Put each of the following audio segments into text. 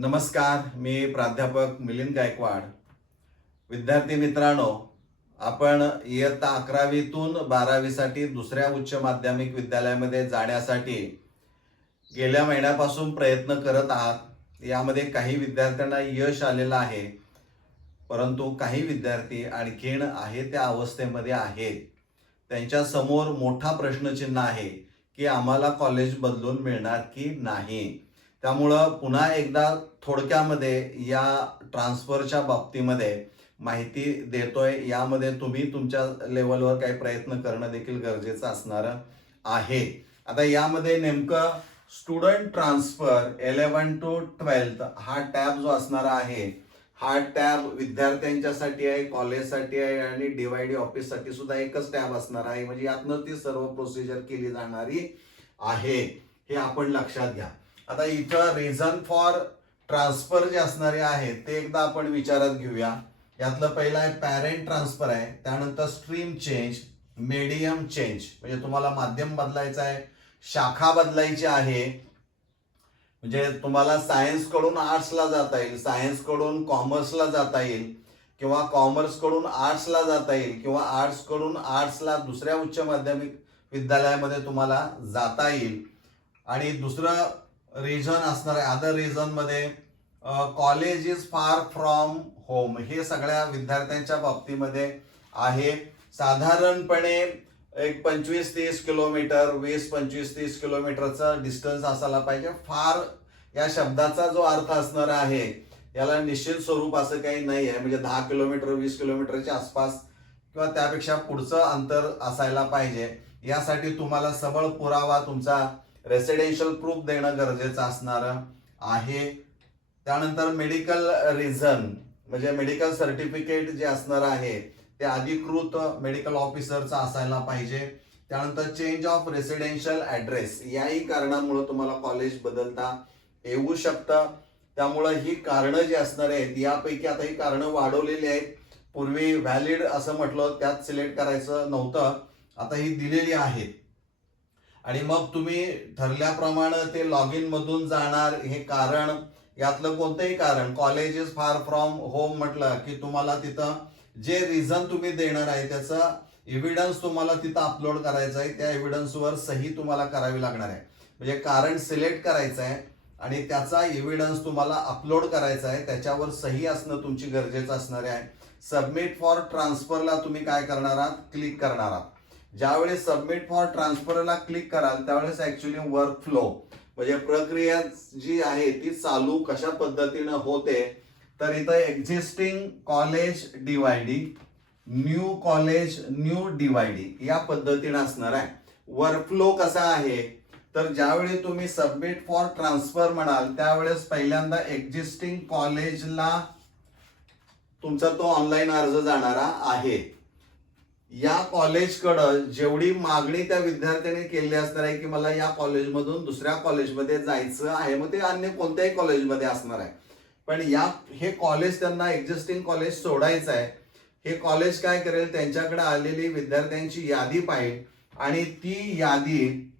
नमस्कार, मी प्राध्यापक मिलिंद गायकवाड. विद्यार्थी मित्रांनो, आपण इयत्ता 11वीतून 12वीसाठी दुसऱ्या उच्च माध्यमिक विद्यालयामध्ये जाण्यासाठी गेल्या महिन्यापासून प्रयत्न करत आहात. यामध्ये काही विद्यार्थ्यांना यश आलेलं आहे, परंतु काही विद्यार्थी आणखीन आहे त्या अवस्थेमध्ये आहेत. त्यांच्या समोर मोठा प्रश्नचिन्ह आहे की आम्हाला कॉलेज बदलून मिळणार की नाही. त्यामुळं पुन्हा एकदा थोडक्यामध्ये या ट्रान्सफरच्या बाबतीमध्ये माहिती देतोय. यामध्ये तुम्ही तुमच्या लेवलवर काही प्रयत्न करणं देखील गरजेचं असणार आहे. आता यामध्ये नेमकं स्टुडंट ट्रान्सफर 11 to 12 हा टॅब जो असणार आहे, हा टॅब विद्यार्थ्यांच्यासाठी आहे, कॉलेजसाठी आहे आणि DYD ऑफिससाठी सुद्धा एकच टॅब असणार आहे. म्हणजे यातनं ती सर्व प्रोसिजर केली जाणारी आहे, हे आपण लक्षात घ्या. आता इथं रिझन फॉर ट्रान्सफर जे असणारे आहे ते एकदा आपण विचारात घेऊया. यातलं पहिलं आहे पॅरेंट ट्रान्सफर आहे, त्यानंतर स्ट्रीम चेंज, मीडियम चेंज म्हणजे तुम्हाला माध्यम बदलायचं आहे, शाखा बदलायची आहे. म्हणजे तुम्हाला सायन्स कडून आर्ट्सला जाता येईल, सायन्स कडून कॉमर्सला जाता येईल, किंवा कॉमर्स कडून आर्ट्सला जाता येईल, किंवा आर्ट्स कडून आर्ट्सला दुसऱ्या उच्च माध्यमिक विद्यालयामध्ये तुम्हाला जाता येईल. आणि दुसरं रिझन असणार आहे, अदर रिझन मध्ये college is far from home. हे सगळ्या विद्यार्थ्यांच्या बाबतीमध्ये आहे. साधारणपणे एक 25-30 किलोमीटर, 20-25-30 किलोमीटरचा डिस्टन्स असायला पाहिजे. फार या शब्दाचा जो अर्थ असणार आहे याला निश्चित स्वरूप असं काही नाही आहे. म्हणजे 10 किलोमीटर, 20 किलोमीटरच्या आसपास किंवा त्यापेक्षा पुढचं अंतर असायला पाहिजे. यासाठी तुम्हाला सबळ पुरावा, तुमचा रेसिडेन्शियल प्रूफ देणं गरजेचं असणार आहे. त्यानंतर मेडिकल रिझन म्हणजे मेडिकल सर्टिफिकेट जे असणार आहे ते अधिकृत मेडिकल ऑफिसरचा असायला पाहिजे. त्यानंतर चेंज ऑफ रेसिडेन्शियल ॲड्रेस, याही कारणामुळे तुम्हाला कॉलेज बदलता येऊ शकतं. त्यामुळं ही कारणं जी असणार आहेत यापैकी आता ही कारणं वाढवलेली आहेत. पूर्वी व्हॅलिड असं म्हटलं, त्यात सिलेक्ट करायचं नव्हतं, आता ही दिलेली आहेत. आणि मग तुम्ही ठरल्याप्रमाणे ते लॉग इन मधून जाणार. हे कारण यातलं कोणतंही कारण, college is far from home म्हटलं की तुम्हाला तिथं जे रिझन तुम्ही देणार आहे त्याचा एव्हिडन्स तुम्हाला तिथं अपलोड करायचं आहे. त्या एव्हिडन्सवर सही तुम्हाला करावी लागणार आहे. म्हणजे कारण सिलेक्ट करायचं आहे आणि त्याचा एव्हिडन्स तुम्हाला अपलोड करायचा आहे, त्याच्यावर सही असणं तुमची गरजेचं असणार आहे. सबमिट फॉर ट्रान्सफरला तुम्ही काय करणार आहात, क्लिक करणार आहात. ज्यावेळेस सबमिट फॉर ट्रान्सफरला क्लिक कराल त्यावेळेस ऍक्च्युली वर्क फ्लो म्हणजे प्रक्रिया जी आहे ती चालू कशा पद्धतीनं होते, तर इथं existing college DYD, new college new DYD या पद्धतीनं असणार आहे. वर्कफ्लो कसा आहे, तर ज्यावेळी तुम्ही सबमिट फॉर ट्रान्सफर म्हणाल त्यावेळेस पहिल्यांदा एक्झिस्टिंग कॉलेजला तुमचा तो ऑनलाईन अर्ज जाणारा आहे. या कॉलेजकडं जेवढी मागणी त्या विद्यार्थ्याने केली असणार आहे की मला या कॉलेजमधून दुसऱ्या कॉलेजमध्ये जायचं आहे, मग ते अन्य कोणत्याही कॉलेजमध्ये असणार आहे, पण हे कॉलेज त्यांना एक्झिस्टिंग कॉलेज सोडायचं आहे. हे कॉलेज काय करेल, त्यांच्याकडे आलेली विद्यार्थ्यांची यादी पाहिजे आणि ती यादी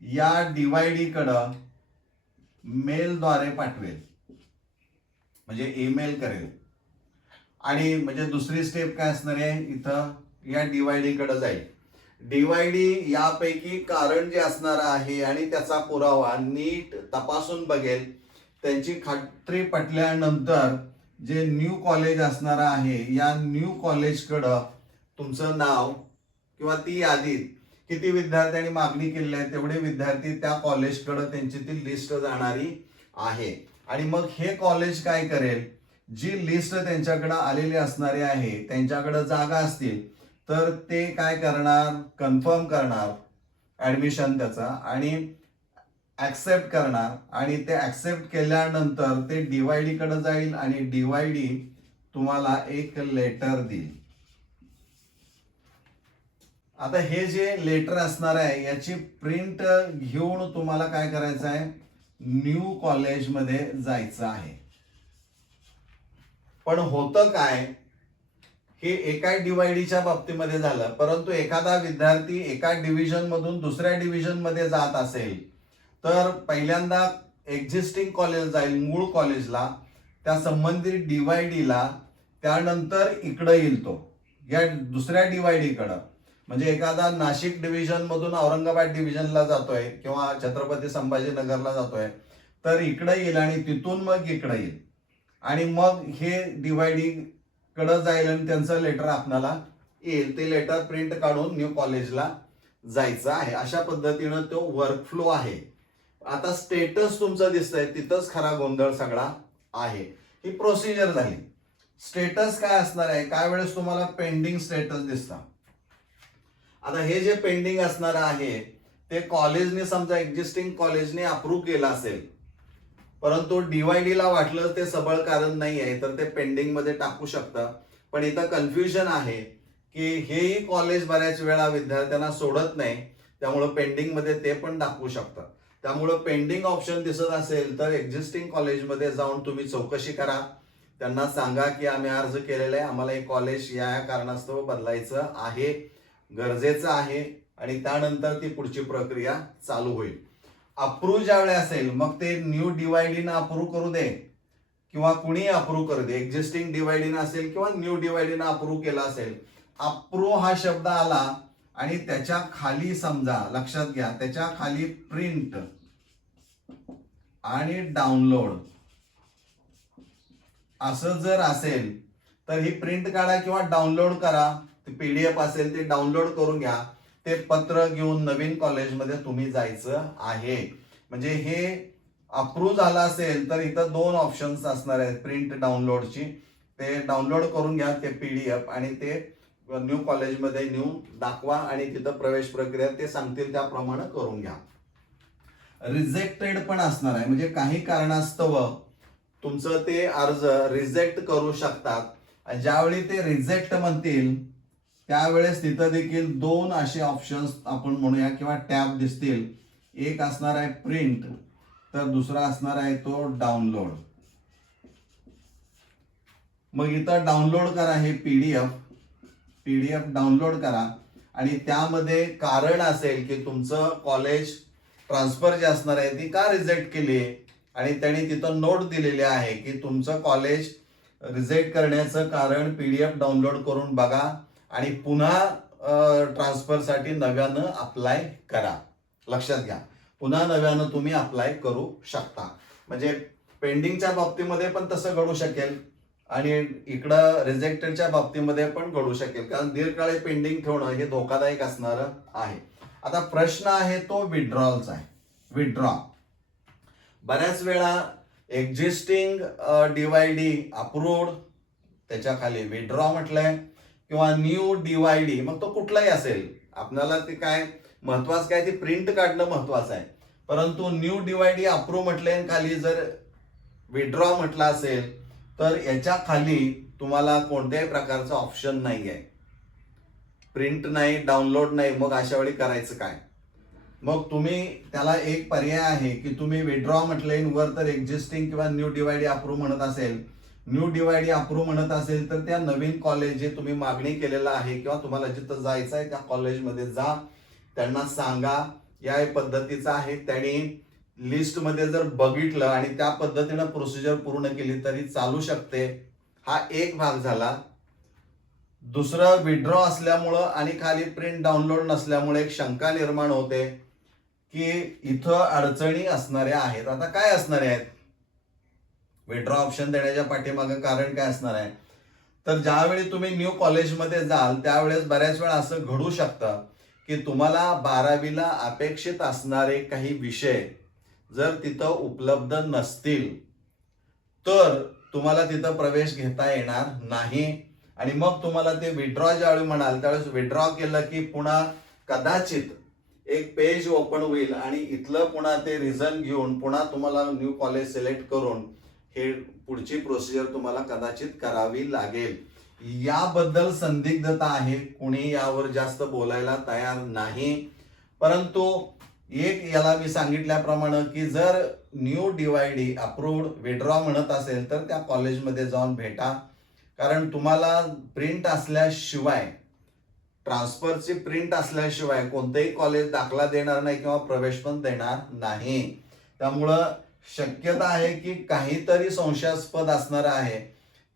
या DYD कडं मेलद्वारे पाठवेल, म्हणजे ईमेल करेल. आणि म्हणजे दुसरी स्टेप काय असणार आहे, इथं या DYD कडे जाईल. DYD यापैकी कारण जे असणार आहे आणि त्याचा पुरावा नीट तपासून बघेल. त्यांची खात्री पटल्यानंतर जे न्यू कॉलेज असणार आहे या न्यू कॉलेजकडं तुमचं नाव किंवा ती यादीत किती विद्यार्थ्यांनी मागणी केलेली आहे तेवढे विद्यार्थी त्या कॉलेजकडे त्यांची ती लिस्ट जाणारी आहे. आणि मग हे कॉलेज काय करेल, जी लिस्ट त्यांच्याकडे आलेली असणारी आहे, त्यांच्याकडे जागा असतील तर ते काय करणार, कन्फर्म करणार ऍडमिशन त्याचा आणि ऍक्सेप्ट करणार. आणि ते ऍक्सेप्ट केल्यानंतर ते DYD कडे जाईल आणि DYD तुम्हाला एक लेटर देईल. आता हे जे लेटर असणार आहे याची प्रिंट घेऊन तुम्हाला काय करायचं आहे, न्यू कॉलेजमध्ये जायचं आहे. पण होतं काय, हे एका DYDच्या बाबतीमध्ये झालं, परंतु एखादा विद्यार्थी एका डिव्हिजन मधून दुसऱ्या डिव्हिजन मध्ये जात असेल तर पहिल्यांदा एक्झिस्टिंग कॉलेज जाईल मूळ कॉलेजला, त्या संबंधित DYDला, त्यानंतर इकडं येईल तो या दुसऱ्या DYDकडं. म्हणजे एखादा नाशिक डिव्हिजन मधून औरंगाबाद डिव्हिजनला जातोय किंवा छत्रपती संभाजीनगरला जातोय तर इकडे येईल आणि तिथून मग इकडे येईल आणि मग हे DYD कडे जाईल आणि त्यांचं लेटर आपल्याला येईल. ते लेटर प्रिंट काढून न्यू कॉलेजला जायचं आहे. अशा पद्धतीनं तो वर्कफ्लो आहे. आता स्टेटस तुमचं दिसतंय तिथंच खरा गोंधळ सगळा आहे. ही प्रोसिजर झाली. स्टेटस काय असणार आहे, काय वेळेस तुम्हाला पेंडिंग स्टेटस दिसतं. आता हे जे पेंडिंग असणार आहे ते कॉलेजने समजा एक्झिस्टिंग कॉलेजने अप्रूव्ह केलं असेल, परंतु DYDला वाटलं ते सबळ कारण नाही आहे तर ते पेंडिंग मध्ये टाकू शकतं. पण इथं कन्फ्युजन आहे की हेही कॉलेज बऱ्याच वेळा विद्यार्थ्यांना सोडत नाही, त्यामुळं पेंडिंग मध्ये ते पण दाखवू शकतं. त्यामुळं पेंडिंग ऑप्शन दिसत असेल तर एक्झिस्टिंग कॉलेजमध्ये जाऊन तुम्ही चौकशी करा. त्यांना सांगा की आम्ही अर्ज केलेला आहे, आम्हाला हे कॉलेज या कारणास्तव बदलायचं आहे, गरजेचं आहे आणि त्यानंतर ती पुढची प्रक्रिया चालू होईल. अप्रूव्ह ज्यावेळी असेल मग ते न्यू DYDनं अप्रूव्ह करू दे किंवा कुणी अप्रूव्ह करू दे, एक्झिस्टिंग DYDनं असेल किंवा न्यू DYDनं अप्रूव्ह केला असेल, अप्रूव्ह हा शब्द आला आणि त्याच्या खाली समजा लक्षात घ्या, त्याच्या खाली प्रिंट आणि डाउनलोड असं जर असेल तर ही प्रिंट काढा किंवा डाउनलोड करा. PDF असेल ते डाउनलोड करून घ्या. ते पत्र घेऊन नवीन कॉलेजमध्ये तुम्ही जायचं आहे. म्हणजे हे अप्रूव्ह झालं असेल तर इथं दोन ऑप्शन्स असणार आहेत प्रिंट डाउनलोडची. ते डाउनलोड करून घ्या ते PDF आणि ते न्यू कॉलेजमध्ये नेऊन दाखवा आणि तिथं प्रवेश प्रक्रिया ते सांगतील त्याप्रमाणे करून घ्या. रिजेक्टेड पण असणार आहे, म्हणजे काही कारणास्तव तुमचं ते अर्ज रिजेक्ट करू शकतात. ज्यावेळी ते रिजेक्ट म्हणतील त्यावेळेस तिथं देखील दोन असे ऑप्शन्स आपण म्हणूया किंवा टॅब दिसतील. एक असणार आहे प्रिंट तर दुसरा असणार आहे तो डाउनलोड. मग इथं डाउनलोड करा हे PDF डाउनलोड करा आणि त्यामध्ये कारण असेल की तुमचं कॉलेज ट्रान्सफर जे असणार आहे ती का रिजेक्ट केली आणि त्यांनी तिथं नोट दिलेली आहे की तुमचं कॉलेज रिजेक्ट करण्याचं कारण PDF डाउनलोड करून बघा आणि पुन्हा ट्रान्सफरसाठी नव्यानं अप्लाय करा. लक्षात घ्या, पुन्हा नव्यानं तुम्ही अप्लाय करू शकता. म्हणजे पेंडिंगच्या बाबतीमध्ये पण तसं घडू शकेल आणि इकडं रिजेक्टेडच्या बाबतीमध्ये पण घडू शकेल, कारण दीर्घकाळ पेंडिंग ठेवणं हे धोकादायक असणार आहे. आता प्रश्न आहे तो विड्रॉलचा आहे. विड्रॉ बऱ्याच वेळा एक्झिस्टिंग DYD अप्रूव्ड त्याच्या खाली विड्रॉ म्हटलंय किंवा न्यू DYD, मग तो कुठलाही असेल. आपल्याला ते काय महत्वाचं काय, ती प्रिंट काढणं महत्वाचं आहे. परंतु न्यू DYD अप्रूव्ह म्हटलंय खाली जर विड्रॉ म्हटलं असेल तर याच्या खाली तुम्हाला कोणत्याही प्रकारचं ऑप्शन नाही आहे, प्रिंट नाही, डाउनलोड नाही. मग अशा वेळी करायचं काय? मग तुम्ही त्याला एक पर्याय आहे की तुम्ही विड्रॉ म्हटले वर तर एक्झिस्टिंग किंवा न्यू DYD अप्रूव्ह म्हणत असेल, न्यू DYD अप्रूव्ह म्हणत असेल तर त्या नवीन कॉलेज जे तुम्ही मागणी केलेलं आहे किंवा तुम्हाला जिथं जायचं आहे त्या कॉलेजमध्ये जा, त्यांना सांगा या पद्धतीचं आहे. त्यांनी लिस्टमध्ये जर बघितलं आणि त्या पद्धतीनं प्रोसिजर पूर्ण केली तरी चालू शकते. हा एक भाग झाला. दुसरं विड्रॉ असल्यामुळं आणि खाली प्रिंट डाउनलोड नसल्यामुळे एक शंका निर्माण होते की इथं अडचणी असणाऱ्या आहेत. आता काय असणारे आहेत? विड्रॉ ऑप्शन देण्याच्या पाठीमागं कारण काय असणार आहे? तर ज्यावेळी तुम्ही न्यू कॉलेजमध्ये जाल त्यावेळेस बऱ्याच वेळा असं घडू शकतं की तुम्हाला 12वीला अपेक्षित असणारे काही विषय जर तिथं उपलब्ध नसतील तर तुम्हाला तिथं प्रवेश घेता येणार नाही. आणि मग तुम्हाला ते विड्रॉ ज्यावेळी म्हणाल त्यावेळेस विड्रॉ केलं की पुन्हा कदाचित एक पेज ओपन होईल आणि इथलं पुन्हा ते रिझन घेऊन पुन्हा तुम्हाला न्यू कॉलेज सिलेक्ट करून हे पुढची प्रोसिजर तुम्हाला कदाचित करावी लागेल. याबद्दल संदिग्धता आहे, कुणी यावर जास्त बोलायला तयार नाही. परंतु एक याला मी सांगितल्याप्रमाणे की जर न्यू DYD अप्रूव्ड विड्रॉ म्हणत असेल तर त्या कॉलेजमध्ये जाऊन भेटा, कारण तुम्हाला प्रिंट असल्याशिवाय, ट्रान्सफरची प्रिंट असल्याशिवाय कोणतेही कॉलेज दाखला देणार नाही किंवा प्रवेश पण देणार नाही. त्यामुळं शक्यता आहे की काहीतरी संशयास्पद असणार आहे.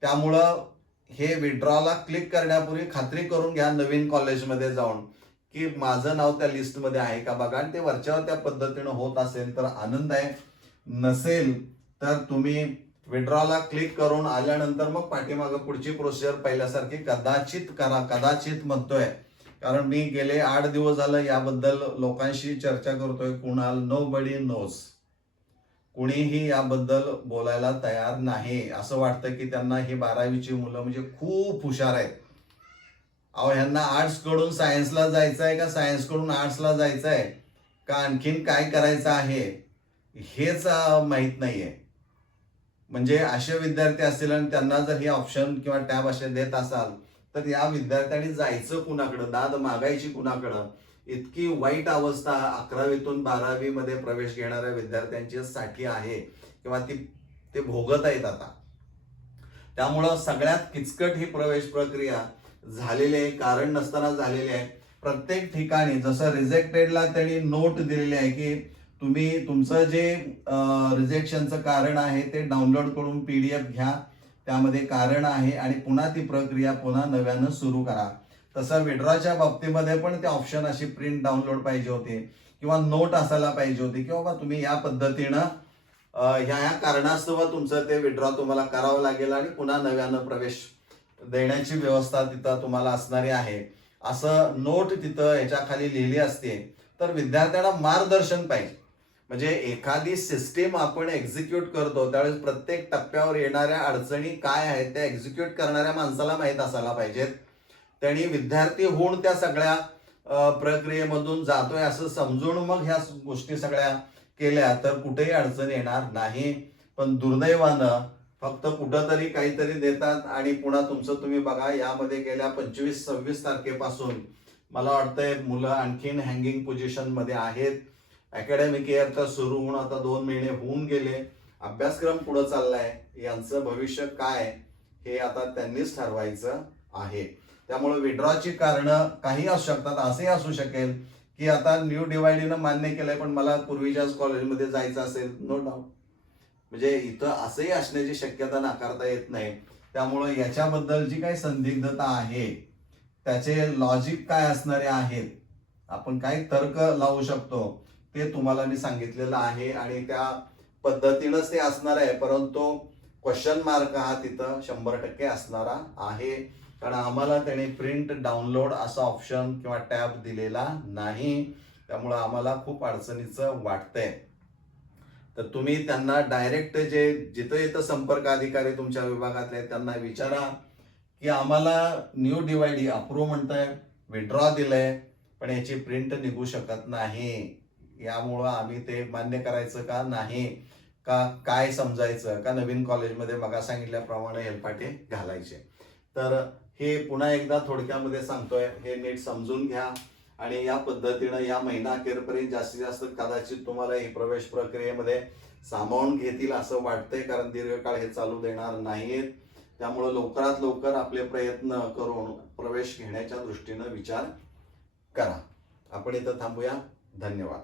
त्यामुळं हे विड्रॉला क्लिक करण्यापूर्वी खात्री करून घ्या नवीन कॉलेजमध्ये जाऊन की माझं नाव त्या लिस्टमध्ये आहे का बघा. आणि ते वरच्यावर त्या पद्धतीनं होत असेल तर आनंद आहे, नसेल तर तुम्ही विड्रॉला क्लिक करून आल्यानंतर मग पाठीमागं पुढची प्रोसिजर पहिल्यासारखी कदाचित करा. कदाचित म्हणतोय कारण मी गेले 8 दिवस झालं याबद्दल लोकांशी चर्चा करतोय. नोबडी नोज, कुणीही याबद्दल बोलायला तयार नाही. असं वाटतं की त्यांना ही 12वीची मुलं म्हणजे खूप हुशार आहेत. अहो, ह्यांना आर्ट्स कडून सायन्सला जायचं आहे का सायन्स कडून आर्ट्सला जायचं आहे का आणखीन काय करायचं आहे हेच माहीत नाहीये. म्हणजे असे विद्यार्थी असतील आणि त्यांना जर हे ऑप्शन किंवा टॅब असे देत असाल तर या विद्यार्थ्यांनी जायचं कुणाकडं, दाद मागायची कुणाकडं. इतकी वाईट अवस्था 11वीतून 12वी मध्ये प्रवेश घेणाऱ्या विद्यार्थ्यांची साठी आहे किंवा ते भोगत आहेत आता. त्यामुळं सगळ्यात किचकट ही प्रवेश प्रक्रिया झालेली आहे, कारण नसताना झालेली आहे. प्रत्येक ठिकाणी जसं रिजेक्टेडला त्यांनी नोट दिलेली आहे की तुम्ही तुमचं जे रिजेक्शनचं कारण आहे ते डाउनलोड करून PDF घ्या, त्यामध्ये कारण आहे आणि पुन्हा ती प्रक्रिया पुन्हा नव्यानं सुरू करा. तसं विड्रॉच्या बाबतीमध्ये पण ते ऑप्शन अशी प्रिंट डाउनलोड पाहिजे होते किंवा नोट असायला पाहिजे होती की बाबा तुम्ही या पद्धतीनं ह्या कारणास्तव तुमचं ते विड्रॉ तुम्हाला करावं लागेल आणि पुन्हा नव्यानं प्रवेश देण्याची व्यवस्था तिथं तुम्हाला असणारी आहे, असं नोट तिथं याच्या खाली लिहिली असते. तर विद्यार्थ्यांना मार्गदर्शन पाहिजे. म्हणजे एखादी सिस्टीम आपण एक्झिक्यूट करतो त्यावेळेस प्रत्येक टप्प्यावर येणाऱ्या अडचणी काय आहेत त्या एक्झिक्यूट करणाऱ्या माणसाला माहीत असायला पाहिजेत. त्यांनी विद्यार्थी होऊन त्या सगळ्या प्रक्रियेमधून जातोय असं समजून मग ह्या गोष्टी सगळ्या केल्या तर कुठेही अडचण येणार नाही. पण दुर्दैवानं फक्त कुठंतरी काहीतरी देतात आणि पुन्हा तुमचं तुम्ही बघा. यामध्ये गेल्या 25-26 तारखेपासून मला वाटतंय मुलं आणखीन हँगिंग पोझिशन मध्ये आहेत. अकॅडमिक इयर तर सुरू होऊन आता 2 महिने होऊन गेले. अभ्यासक्रम पुढे चाललाय, यांचं भविष्य काय हे आता त्यांनीच ठरवायचं आहे. त्यामुळे विड्रॉची कारणं काही असू शकतात. असंही असू शकेल की आता न्यू डिवाइडीनं मान्य केलंय पण मला पूर्वीच्याच कॉलेजमध्ये जायचं असेल, नो डाऊट. म्हणजे इथं असंही असण्याची शक्यता नाकारता येत नाही. त्यामुळे याच्याबद्दल जी काही संदिग्धता आहे त्याचे लॉजिक काय असणारे आहेत, आपण काय तर्क लावू शकतो ते तुम्हाला मी सांगितलेलं आहे आणि त्या पद्धतीनंच ते असणार आहे. परंतु क्वेश्चन मार्क हा तिथं 100% असणारा आहे, कारण आम्हाला त्याने प्रिंट डाउनलोड असा ऑप्शन किंवा टॅब दिलेला नाही. त्यामुळं आम्हाला खूप अडचणीचं वाटतंय. तर तुम्ही त्यांना डायरेक्ट जे जिथं इथं संपर्क अधिकारी तुमच्या विभागातले त्यांना विचारा की आम्हाला न्यू डिवाइडी अप्रूव्ह म्हणताय, विड्रॉ दिलंय पण याची प्रिंट निघू शकत नाही. यामुळं आम्ही ते मान्य करायचं का नाही, का काय समजायचं, का नवीन कॉलेजमध्ये मग सांगितल्याप्रमाणे हेलपाटे घालायचे. तर हे पुन्हा एकदा थोडक्यामध्ये सांगतोय, हे नीट समजून घ्या आणि या पद्धतीनं या महिना अखेरपर्यंत जास्तीत जास्त कदाचित तुम्हाला ही प्रवेश प्रक्रियेमध्ये सामावून घेतील असं वाटतंय, कारण दीर्घकाळ हे चालू देणार नाहीत. त्यामुळे लवकरात लवकर आपले प्रयत्न करून प्रवेश घेण्याच्या दृष्टीनं विचार करा. आपण इथं थांबूया. धन्यवाद.